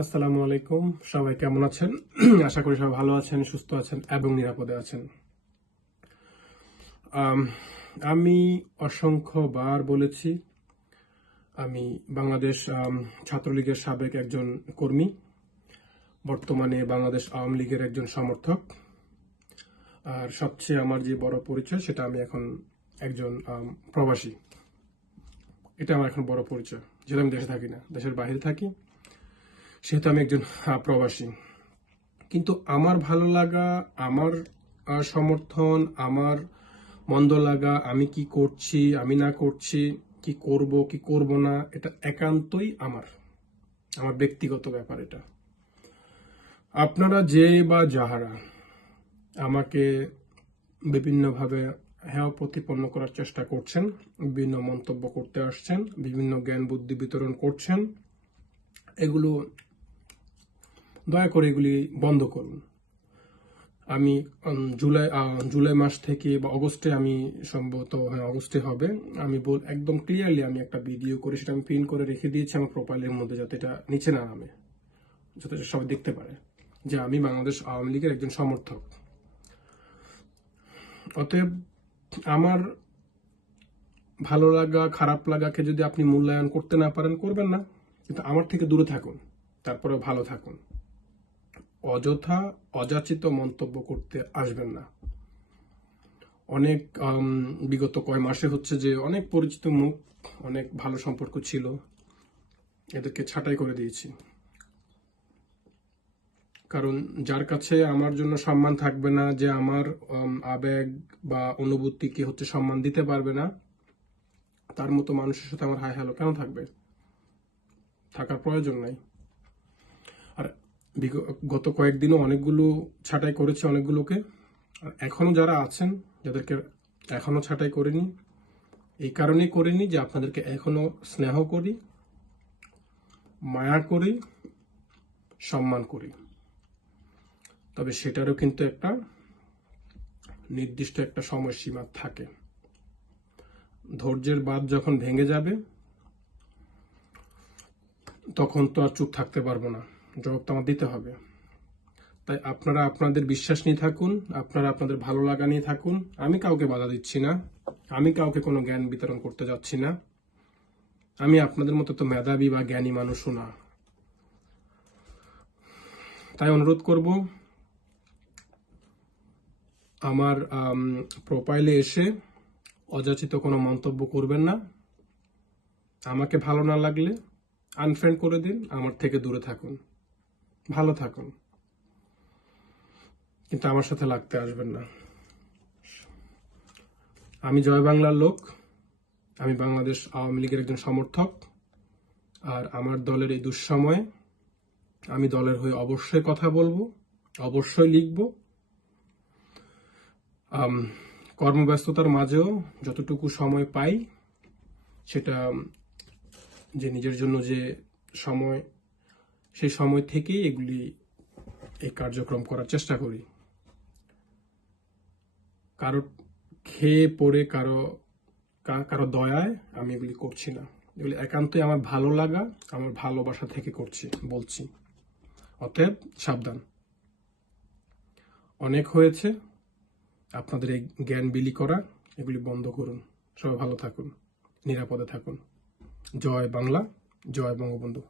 আসসালামু আলাইকুম। সবাই কেমন আছেন? আশা করি সবাই ভালো আছেন সুস্থ আছেন এবং নিরাপদে আছেন। আম, অসংখ্যবার বলেছি আমি বাংলাদেশ ছাত্রলীগের সাবেক একজন কর্মী বর্তমানে বাংলাদেশ আওয়ামী লীগের একজন সমর্থক। আর সবচেয়ে আমার যে বড় পরিচয় সেটা আমি এখন একজন প্রবাসী। এটা আমার এখন বড় পরিচয় যেটা আমি দেশে থাকি না দেশের বাইরে থাকি। সেহেতু আমি একজন প্রবাসী। কিন্তু আমার ভালো লাগা, আমার সমর্থন, আমার মন্দ লাগা, আমি কি করছি, আমি না করছি, কি করব কি করব না, এটা একান্তই আমার আমার ব্যক্তিগত ব্যাপার এটা। আপনারা যে বা যাহারা আমাকে বিভিন্নভাবে হেয় প্রতিপন্ন করার চেষ্টা করছেন, বিভিন্ন মন্তব্য করতে আসছেন, বিভিন্ন জ্ঞান বুদ্ধি বিতরণ করছেন, এগুলো দয়া করে এগুলি বন্ধ করুন। আমি জুলাই জুলাই মাস থেকে বা অগস্টে আমি সম্ভবত হ্যাঁ অগস্টে হবে। আমি বল, একদম ক্লিয়ারলি আমি একটা ভিডিও করে সেটা আমি প্রিন্ট করে রেখে দিয়েছি আমার প্রোফাইলের মধ্যে যাতে এটা নিচে না নামে, যাতে সবাই দেখতে পারে যে আমি বাংলাদেশ আওয়ামী লীগের একজন সমর্থক। অতএব আমার ভালো লাগা, খারাপ লাগাকে যদি আপনি মূল্যায়ন করতে না পারেন, করবেন না। কিন্তু আমার থেকে দূরে থাকুন তারপরে ভালো থাকুন। অযথা অযাচিত মন্তব্য করতে আসবেন না। অনেক বিগত কয় মাসে হচ্ছে যে অনেক পরিচিত মুখ, অনেক ভালো সম্পর্ক ছিল, এদেরকে ছাঁটাই করে দিয়েছি। কারণ যার কাছে আমার জন্য সম্মান থাকবে না যে আমার আবেগ বা অনুভূতিকে হচ্ছে সম্মান দিতে পারবে না, তার মতো মানুষের সাথে আমার হাই হ্যালো কেন থাকবে? থাকার প্রয়োজন নাই। গত কয়েকদিনও অনেকগুলো ছাঁটাই করেছে অনেকগুলোকে। আর এখনও যারা আছেন, যাদেরকে এখনও ছাঁটাই করিনি, এই কারণেই করিনি যে আপনাদেরকে এখনও স্নেহ করি, মায়া করি, সম্মান করি। তবে সেটারও কিন্তু একটা নির্দিষ্ট একটা সময়সীমা থাকে। ধৈর্যের বাদ যখন ভেঙে যাবে, তখন তো আর চুপ থাকতে পারব না। জবাব তো আমার দিতে হবে। তাই আপনারা আপনাদের বিশ্বাস নিয়ে থাকুন, আপনারা আপনাদের ভালো লাগা নিয়ে থাকুন। আমি কাউকে বাধা দিচ্ছি না, আমি কাউকে কোনো জ্ঞান বিতরণ করতে যাচ্ছি না। আমি আপনাদের মতো তো মেধাবী বা জ্ঞানী মানুষও না। তাই অনুরোধ করব, আমার প্রোফাইলে এসে অযাচিত কোনো মন্তব্য করবেন না। আমাকে ভালো না লাগলে আনফ্রেন্ড করে দিন, আমার থেকে দূরে থাকুন। ভালো থাকুন। কিন্তু আমার সাথে লাগতে আসবেন না। আমি জয় বাংলার লোক। আমি বাংলাদেশ আওয়ামী লীগের একজন সমর্থক। আর আমার দলের এই দুঃসময়ে আমি দলের হয়ে অবশ্যই কথা বলব, অবশ্যই লিখব। কর্মব্যস্ততার মাঝেও যতটুকু সময় পাই, সেটা যে নিজের জন্য যে সময় সেই সময় থেকেই এগুলি এই কার্যক্রম করার চেষ্টা করি। কারও খেয়ে পড়ে, কারও কারও দয়ায় আমি এগুলি করছি না। এগুলি একান্তই আমার ভালো লাগা, আমার ভালোবাসা থেকে করছি, বলছি। অতএব সাবধান। অনেক হয়েছে, আপনাদের এই জ্ঞান বিলি করা, এগুলি বন্ধ করুন। সবাই ভালো থাকুন, নিরাপদে থাকুন। জয় বাংলা, জয় বঙ্গবন্ধু।